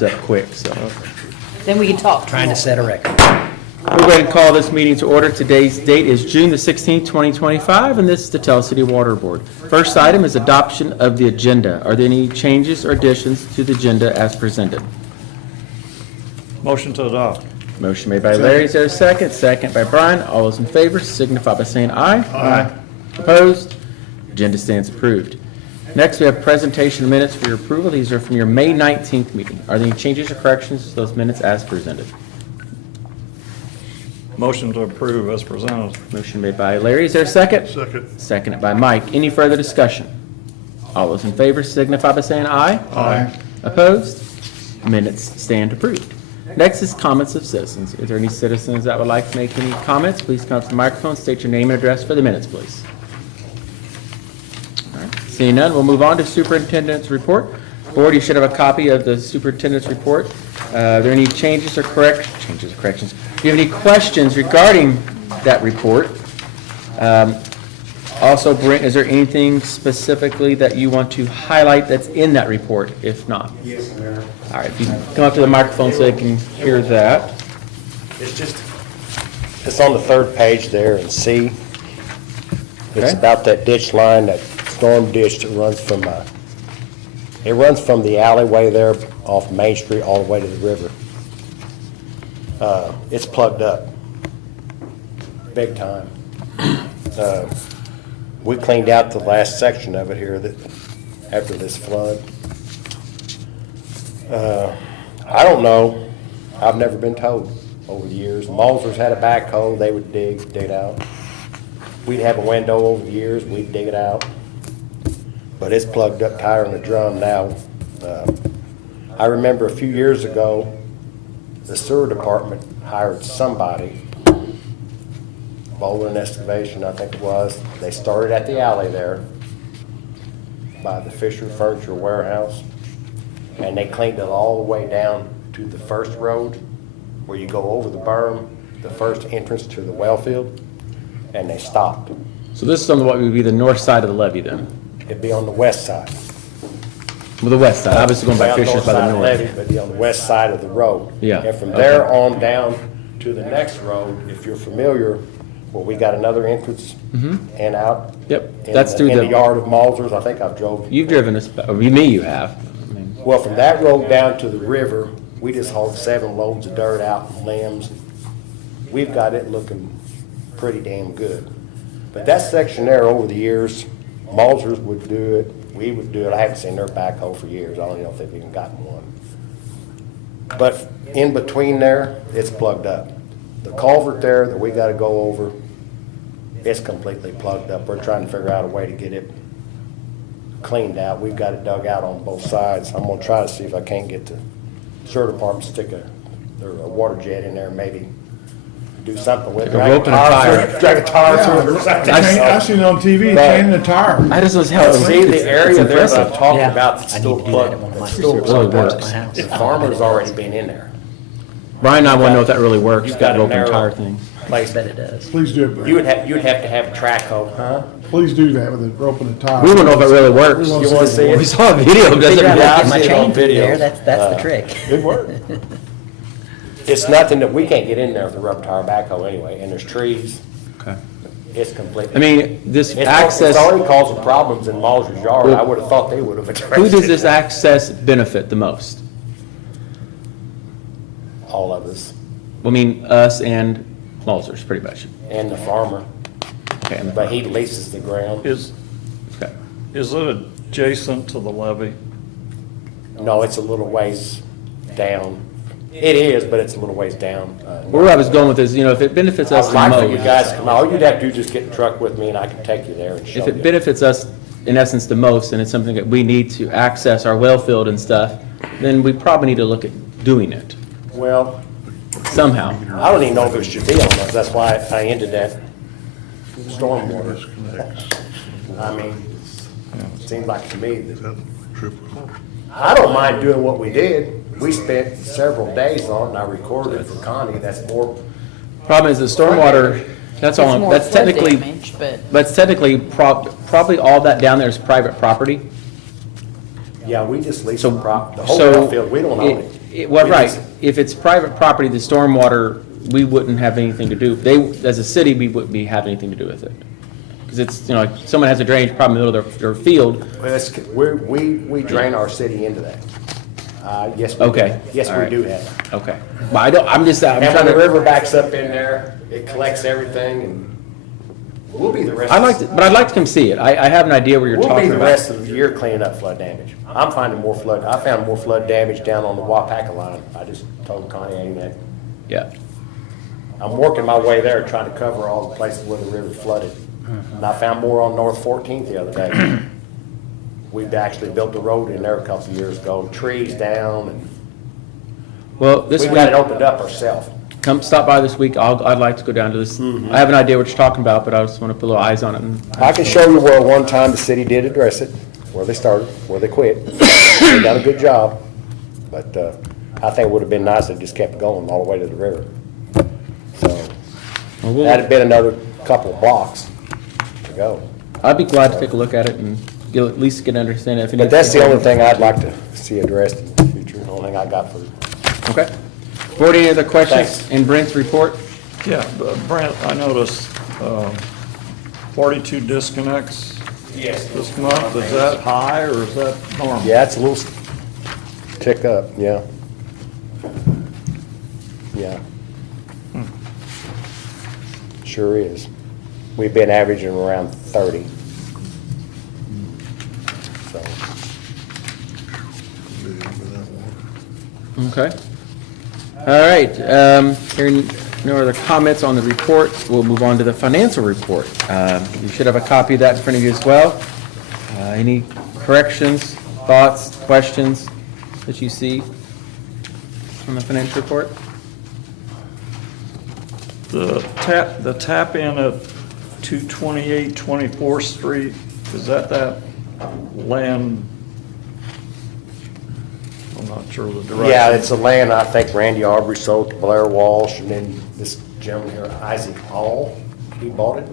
wrapped up quick, so. Then we can talk. Trying to set a record. We'll go ahead and call this meeting to order. Today's date is June the 16th, 2025, and this is the Tell City Water Board. First item is adoption of the agenda. Are there any changes or additions to the agenda as presented? Motion to adopt. Motion made by Larry, is there a second? Second by Brian. All those in favor signify by saying aye. Aye. Opposed? Agenda stands approved. Next, we have presentation minutes for your approval. These are from your May 19th meeting. Are there any changes or corrections to those minutes as presented? Motion to approve as presented. Motion made by Larry, is there a second? Second. Seconded by Mike. Any further discussion? All those in favor signify by saying aye. Aye. Opposed? Minutes stand approved. Next is comments of citizens. Is there any citizens that would like to make any comments? Please come to the microphone, state your name and address for the minutes, please. All right. Seeing none, we'll move on to superintendent's report. Board, you should have a copy of the superintendent's report. Are there any changes or corrections? Do you have any questions regarding that report? Also, is there anything specifically that you want to highlight that's in that report? If not. Yes, Mayor. All right, if you can come up to the microphone so they can hear that. It's on the third page there in C. It's Okay. about that ditch line, that storm ditch that runs from, it runs from the alleyway there off Main Street all the way to the river. It's plugged up, big time. We cleaned out the last section of it here that, after this flood. I don't know. I've never been told over the years. Maulsers had a backhoe, they would dig it out. We'd have a window over the years, we'd dig it out. But it's plugged up tire in the drum now. I remember a few years ago, the sewer department hired somebody, Bowler and Excavation, I think it was. They started at the alley there by the Fisher Furniture Warehouse. And they cleaned it all the way down to the first road where you go over the berm, the first entrance to the well field, and they stopped. So this is on what would be the north side of the levee then? It'd be on the west side. Well, the west side, obviously going by Down Fisher's by side the of north. levee, but be on the west side of the road. Yeah, And from there okay. on down to the next road, if you're familiar, well, we got another entrance and out. Yep, in that's the- through In the the, yard of Maulsers, I think I've drove. you've driven us, or me you have. I mean, Well, from that road down to the river, we just hauled 7 loads of dirt out and limbs. We've got it looking pretty damn good. But that section there, over the years, Maulsers would do it, we would do it. I haven't seen their backhoe for years. I don't even know if they've even gotten one. But in between there, it's plugged up. The culvert there that we gotta go over, it's completely plugged up. We're trying to figure out a way to get it cleaned out. We've got it dug out on both sides. I'm gonna try to see if I can't get the sewer department to stick a water jet in there, maybe do something with it. Like a rope and a tire. Drag a tire through it or something. I seen it on TV, changing the tire. I just was how it See, the area there that I'm impressive. talking Yeah. about that's I still need to do that at plugged, one of my that's still stores. plugged Really up. works. My house. The farmer's already been in there. Brian and I want to know if that really works, You've that got a rope and narrow tire thing. place. Bet it does. Please do it, You'd Brad. have to have a track hoe, huh? Please do that with a rope and a tire. We want to know if it really works. We You wanna see it? We saw a video, it doesn't Yeah, work. I've Get my seen it on chain through there, videos. that's the trick. Good work. It's nothing that, we can't get in there with a rubber tire backhoe anyway, and there's trees. Okay. It's completely. I mean, this It's access, already causing problems in Maulsers Yard. I would have thought they would have addressed it. who does this access benefit the most? All of us, I mean, us and Maulsers, pretty much. and the farmer, Okay, and the- but he leases the ground. Is okay. it adjacent to the levee? No, it's a little ways down. It is, but it's a little ways down. Where I was going with this, if it benefits us I'd the like for you most, guys to come out. All you'd have to do is just get in the truck with me and I can take you there and show if you. it benefits us in essence the most, and it's something that we need to access our well field and stuff, then we probably need to look at doing it Well, somehow. I don't even know if it should be on us. That's why I ended that stormwater. I mean, it seems like to me that, I don't mind doing what we did. We spent several days on it and I recorded it for Connie. That's more, Problem is the stormwater, that's all, It's more that's flood technically, damage, but that's technically probably all that down there is private property. yeah, we just leased So, the whole so well field. We don't own it. Well, right, if it's private property, the stormwater, we wouldn't have anything to do, as a city, we wouldn't be having anything to do with it. Because it's, like, someone has a drainage problem in the middle of their field, Well, we drain our city into that. Yes, we do. Okay. Yes, All we right. do have. okay. But I'm And when trying the to, river backs up in there, it collects everything and we'll be the rest. but I'd like to come see it. I have an idea where you're We'll be talking the about. rest of the year cleaning up flood damage. I found more flood damage down on the Wapaka line. I just told Connie ain't that. Yeah, I'm working my way there, trying to cover all the places where the river flooded. And I found more on North 14th the other day. We've actually built a road in there a couple of years ago, trees down, and well, this we got it week, opened up ourselves. come stop by this week, I'd like to go down to this. I have an idea what you're talking about, but I just want to put a little eyes on it. And I can show you where one time the city did address it, where they started, where they quit. They done a good job, but I think it would have been nice if it just kept going all the way to the river. So, Well, we'll- that'd been another couple of blocks to go. I'd be glad to take a look at it and at least get an understanding if it But needs. that's the only thing I'd like to see addressed in the future, the only thing I got for it. Okay. Board, any other questions Thanks. in Brent's report? Yeah, but Brent, I noticed 42 disconnects Yes. this month. Is that high or is that normal? Yeah, it's a little tick up, yeah. Yeah. Sure is. We've been averaging around 30. So, Okay. All right, hearing no other comments on the report, we'll move on to the financial report. You should have a copy of that in front of you as well. Any corrections, thoughts, questions that you see on the financial report? The tap in at 228 24th Street, is that land? I'm not sure the direction. yeah, it's a land I think Randy Aubrey sold to Blair Walsh, and then this gentleman here, Isaac Hall, he bought it.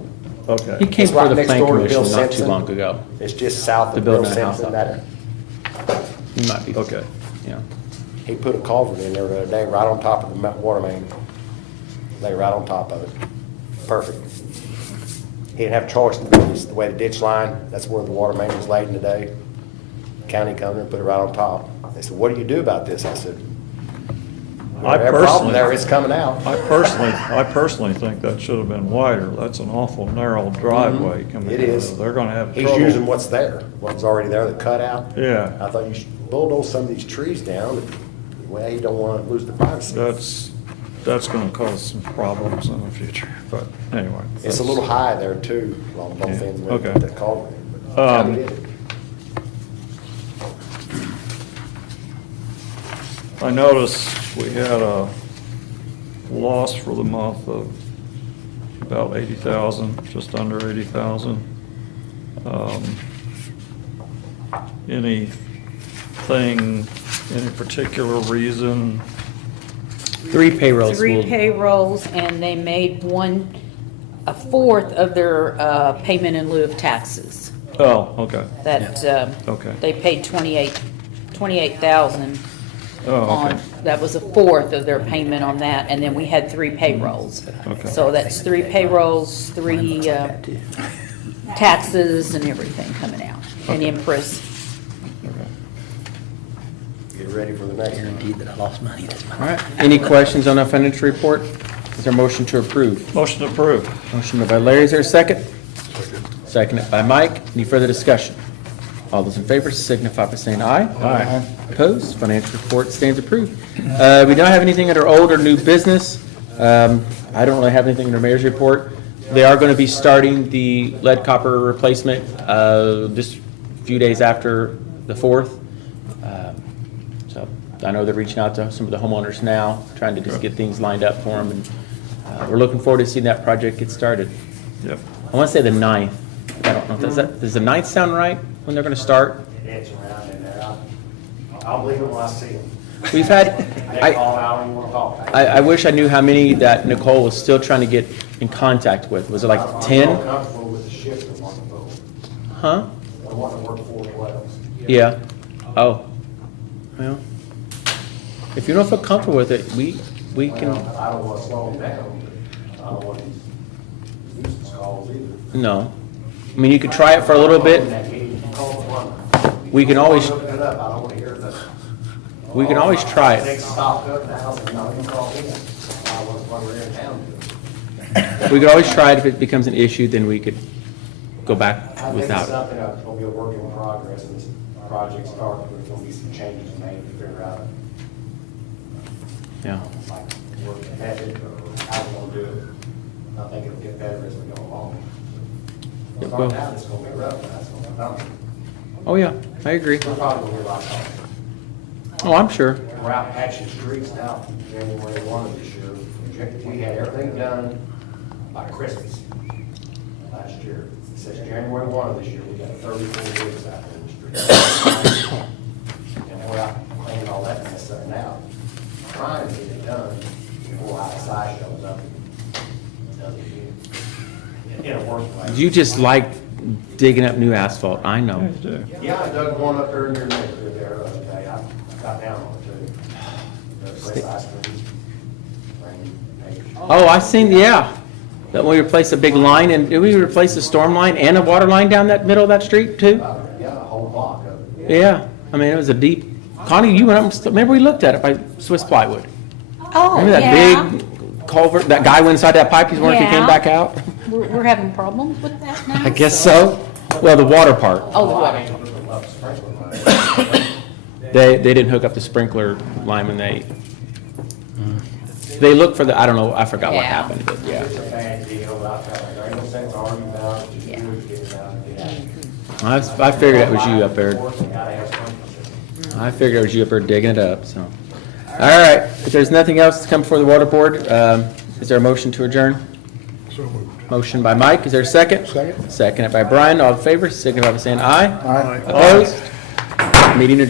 He Okay, came It's right for the next plan door to commission Bill not too Simpson. long ago. It's just south To of Bill build a house Simpson. out That He might be. okay. Yeah. He put a culvert in there the other day, right on top of the water main. Lay right on top of it. Perfect. He didn't have a choice to do this, the way the ditch line, that's where the water main was laid today. County come there and put it right on top. They said, what do you do about this? I said, I "Whatever problem personally- there, it's coming out. I personally think that should have been wider. That's an awful narrow driveway coming in. It is. They're gonna have He's trouble. using what's there, what's already there, the cutout. Yeah. I thought you should bulldoze some of these trees down. Well, you don't want to lose the privacy. That's gonna cause some problems in the future, but anyway. It's a little high there too, along both Yeah, ends of okay. the culvert. But county did it. I noticed we had a loss for the month of about 80,000, just under 80,000. Anything, any particular reason? 3 payrolls. Three will- payrolls, and they made a fourth of their payment in lieu of taxes. Oh, okay. That, Okay. they paid 28,000 Oh, okay. on, that was a fourth of their payment on that, and then we had 3 payrolls. Okay. So that's 3 payrolls, 3 taxes and everything coming out, and interest. Get ready for the next one. Guaranteed that I lost money this month. All right, any questions on the financial report? Is there a motion to approve? Motion approved. Motion by Larry, is there a second? Seconded by Mike. Any further discussion? All those in favor signify by saying aye. Aye. Opposed? Financial report stands approved. We don't have anything under old or new business. I don't really have anything under mayor's report. They are going to be starting the lead copper replacement just a few days after the 4th. So I know they're reaching out to some of the homeowners now, trying to just get things lined up for them. And we're looking forward to seeing that project get started. Yep. I want to say the 9th. I don't know. Does the 9th sound right when they're going to start? Dance around in there. I'll believe it when I see them. We've had, They call out, you want to talk. I wish I knew how many that Nicole was still trying to get in contact with. Was it like I'm 10? more comfortable with the shift than one vote. Huh? I want to work 4 12s. Yeah. Oh. Well, If you don't feel comfortable with it, we can, I don't wanna slow them down, but I don't want these nuisance calls either. no. I mean, you could try it for a little bit. Call the plumber. We can always, Look it up, I don't wanna hear this. we can always try They it. stopped up the house and now you call in. I was wondering in town. We could always try it. If it becomes an issue, then we could go back I think it's without it. something that's gonna be a work in progress, and this project starts, there's gonna be some changes made to figure out, Yeah. like, work method, or how we're gonna do it. I think it'll get better as we go along. Yeah, Start well- out, it's gonna be rough, but that's gonna be done. Oh, yeah, I agree. We're probably gonna hear a lot of talk. Oh, I'm sure. We're out patching streets now, January 1 of this year. We had everything done by Christmas last year. It says January 1 of this year, we got 34 rigs out there in the street. And we're out cleaning all that mess up now, trying to get it done before ISI shows up and does it in a worse way. You just like digging up new asphalt, I Yeah, know. you do. Yeah, I dug one up there near Nixon there the other day. I got down on it too. The place ice cream. Oh, I seen, yeah. That we replaced a big line, and did we replace the storm line and a water line down that middle of that street too? Yeah, a whole block of it. Yeah, I mean, it was a deep, Connie, you went up, and remember we looked at it by Swiss plywood? Oh, Remember yeah. that big culvert, that guy went inside that pipe, he's wondering if he came Yeah. back out? We're having problems with that now? I guess so. Well, the water part, Oh, the I water. ain't gonna put love sprinkler line. they didn't hook up the sprinkler line when they looked for the, I don't know, I forgot what Yeah. happened, but yeah. It's a bad deal, but I felt like there ain't no sense arguing about it, just do it, get it out, and get out. I figured that was you up there. Gotta have sprinklers. I figured it was you up there digging it up, so. All right, if there's nothing else to come before the water board, is there a motion to adjourn? So moved. Motion by Mike, is there a second? Second. Seconded by Brian, all in favor, signify by saying aye. Aye. Opposed? Meeting adjourned.